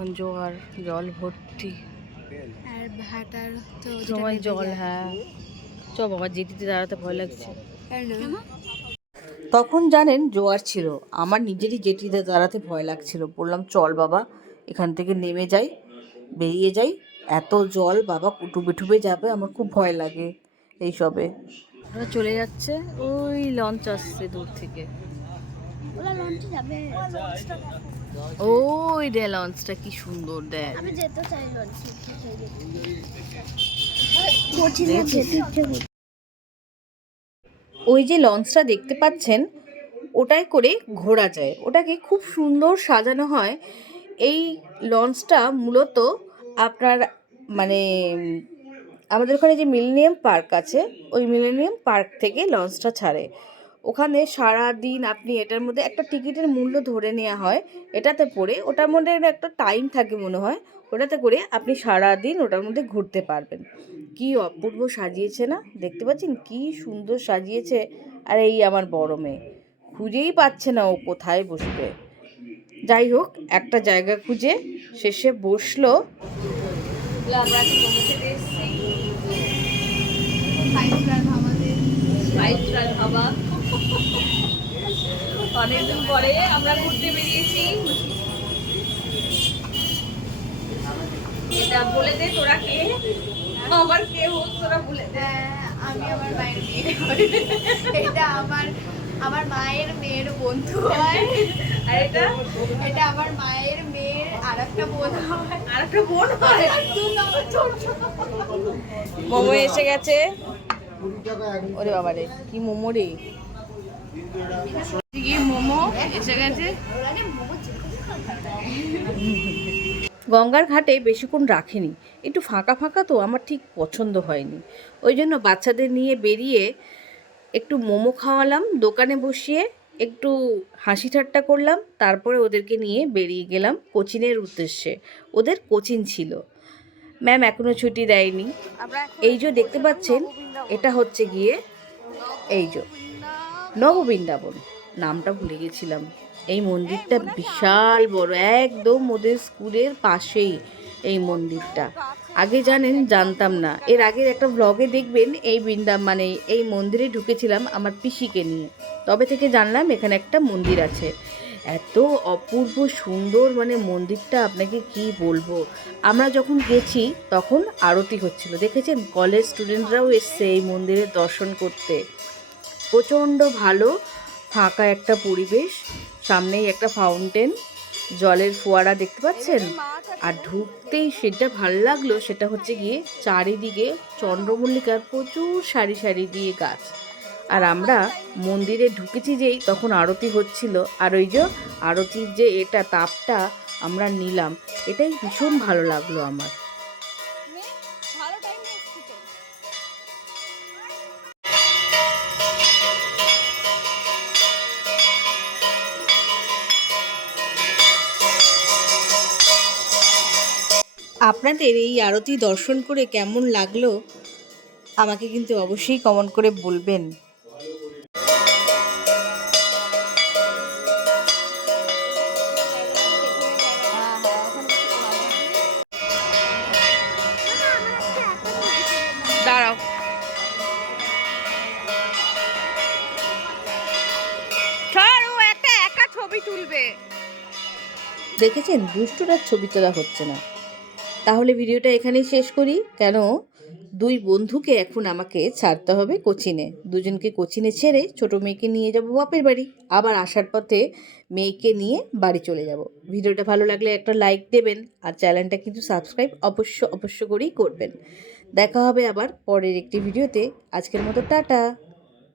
এখন জোয়ার, জল ভর্তি আর ভাটার তো সবাই জল। হ্যাঁ চ বাবা, জেটিতে দাঁড়াতে ভয় লাগছে। তখন জানেন জোয়ার ছিল, আমার নিজেরই জেটিতে দাঁড়াতে ভয় লাগছিল। বললাম চল বাবা এখান থেকে নেমে যাই, বেরিয়ে যাই, এত জল বাবা কুটুবে টুবে যাবে, আমার খুব ভয় লাগে এইসবে। ওরা চলে যাচ্ছে, ওই লঞ্চ আসছে দূর থেকে। ওরা লঞ্চে যাবে। ওই রে লঞ্চটা কি সুন্দর, দেখ। আমি যেতে চাই লঞ্চে। ওই যে লঞ্চটা দেখতে পাচ্ছেন, ওটাই করে ঘোরা যায়, ওটাকে খুব সুন্দর সাজানো হয়। এই লঞ্চটা মূলত আপনার মানে আমাদের ওখানে যে মিলেনিয়াম পার্ক আছে, ওই মিলেনিয়াম পার্ক থেকে লঞ্চটা ছাড়ে। ওখানে সারা দিন আপনি এটার মধ্যে একটা টিকিটের মূল্য ধরে নেওয়া হয়, এটাতে পড়ে ওটার মধ্যে একটা টাইম থাকে মনে হয়, ওটাতে করে আপনি সারা দিন ওটার মধ্যে ঘুরতে পারবেন। কি অপূর্ব সাজিয়েছে না, দেখতে পাচ্ছেন কি সুন্দর সাজিয়েছে। আর এই আমার বড় মেয়ে খুঁজেই পাচ্ছে না ও কোথায় বসবে। যাই হোক একটা জায়গা খুঁজে শেষে বসলো। অনেকদিন পরে আমরা ঘুরতে বেরিয়েছি। এটা বলে দে তোরা কে, আমার কে হোক তোরা বলে দে। আমি আমার মায়ের মেয়ে। এটা আমার মায়ের মেয়ের বন্ধু হয়। আর এটা এটা আমার মায়ের মেয়ের আরেকটা বোন হয়। আরেকটা বোন হয়। মোমো এসে গেছে। ওরে বাবা রে, কি মোমো রে, কি মোমো এসে গেছে। গঙ্গার ঘাটে বেশিক্ষণ রাখেনি, একটু ফাঁকা ফাঁকা তো আমার ঠিক পছন্দ হয়নি। ওই জন্য বাচ্চাদের নিয়ে বেরিয়ে একটু মোমো খাওয়ালাম দোকানে বসিয়ে, একটু হাসি ঠাট্টা করলাম, তারপরে ওদেরকে নিয়ে বেরিয়ে গেলাম কোচিনের উদ্দেশ্যে। ওদের কোচিং ছিল, ম্যাম এখনও ছুটি দেয়নি। এই যে দেখতে পাচ্ছেন, এটা হচ্ছে গিয়ে এই যে নববৃন্দাবন, নামটা ভুলে গেছিলাম। এই মন্দিরটা বিশাল বড়, একদম ওদের স্কুলের পাশেই এই মন্দিরটা। আগে জানতাম না, এর আগের একটা ব্লগে দেখবেন এই মানে এই মন্দিরে ঢুকেছিলাম আমার পিসিকে নিয়ে, তবে থেকে জানলাম এখানে একটা মন্দির আছে। এত অপূর্ব সুন্দর মানে মন্দিরটা, আপনাকে কি বলবো। আমরা যখন গেছি তখন আরতি হচ্ছিল, দেখেছেন কলেজ স্টুডেন্টরাও এসছে এই মন্দিরের দর্শন করতে। প্রচণ্ড ভালো ফাঁকা একটা পরিবেশ, সামনেই একটা ফাউন্টেন, জলের ফোয়ারা দেখতে পাচ্ছেন। আর ঢুকতেই সেটা ভালো লাগলো, সেটা হচ্ছে গিয়ে চারিদিকে চন্দ্রমল্লিকার প্রচুর সারি সারি দিয়ে গাছ। আর আমরা মন্দিরে ঢুকেছি যেই তখন আরতি হচ্ছিল, আর ওই যে আরতির যে এটা তাপটা আমরা নিলাম, এটাই ভীষণ ভালো লাগলো আমার। আপনাদের এই আরতি দর্শন করে কেমন লাগলো আমাকে কিন্তু অবশ্যই কমেন্ট করে বলবেন। দাঁড়াও, একটা একা ছবি তুলবে। দেখেছেন দুষ্টুটার ছবি তোলা হচ্ছে না। তাহলে ভিডিওটা এখানেই শেষ করি, কেন দুই বন্ধুকে এখন আমাকে ছাড়তে হবে কোচিনে। দুজনকে কোচিনে ছেড়ে ছোট মেয়েকে নিয়ে যাব বাপের বাড়ি, আবার আসার পথে মেয়েকে নিয়ে বাড়ি চলে যাব। ভিডিওটা ভালো লাগলে একটা লাইক দেবেন, আর চ্যানেলটা কিন্তু সাবস্ক্রাইব অবশ্য করেই করবেন। দেখা হবে আবার পরের একটি ভিডিওতে। আজকের মতো টাটা।